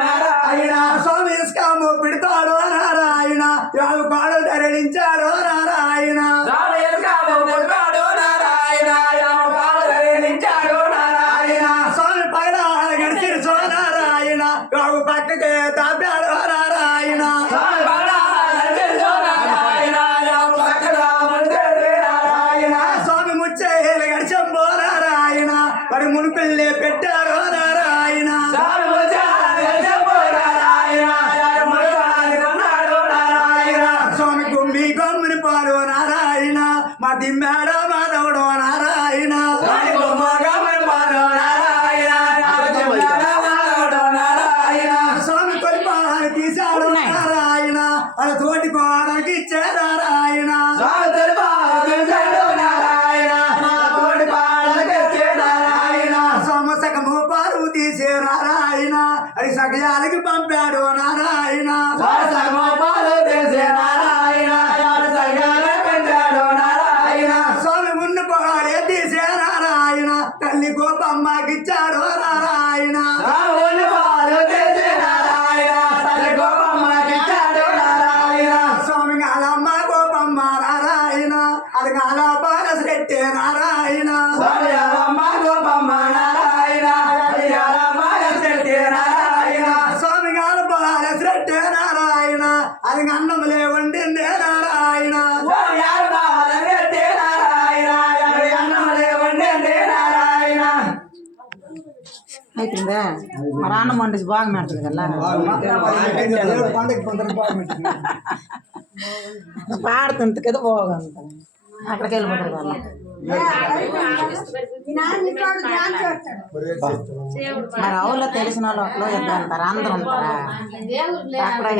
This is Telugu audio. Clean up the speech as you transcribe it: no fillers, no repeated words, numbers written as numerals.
నారాయణ స్వామి స్కాము పిడతాడు నారాయణ యావు కాడు ధరించాడు నారాయణ స్వామి పైన గడిచిరు నారాయణ యావు పక్కకే తాపాడు నారాయణ స్వామి ముచ్చేలు గడిచంబో నారాయణ వాడి మునుపిల్లే పెట్టారు నారాయణ స్వామి గుమ్మి గమ్మిని పాడు నారాయణ మా దిమ్మాడ మాధవుడు నారాయణ స్వామి కొలిపాలు తీశాడు నారాయణ వాళ్ళ తోటి కోడలికి ఇచ్చే నారాయణ సోమసకము పాలు తీసే నారాయణ అది సగయాలకి పంపాడు నారాయణ స్వామి ముందు పాడే తీసే నారాయణ తల్లి గోపమ్మకి ఇచ్చాడు నారాయణ స్వామి గాలమ్మ గోపమ్మ నారాయణ అది గాల బాలసెట్టే నారాయణ స్వామి గాల బాలసెట్టే నారాయణ అది అన్నములే వండిందే నారాయణ అయిపోయిందా మరి అన్నం వండేసి బాగా మెడుతుంది కదా పాడుతుంది కదా బాగుంది అక్కడికి వెళ్ళిపోతారు వాళ్ళు మరి అవులో తెలిసిన వాళ్ళు ఒకళ్ళు ఇద్దరు ఉంటారు అందరూ ఉంటారా అక్కడ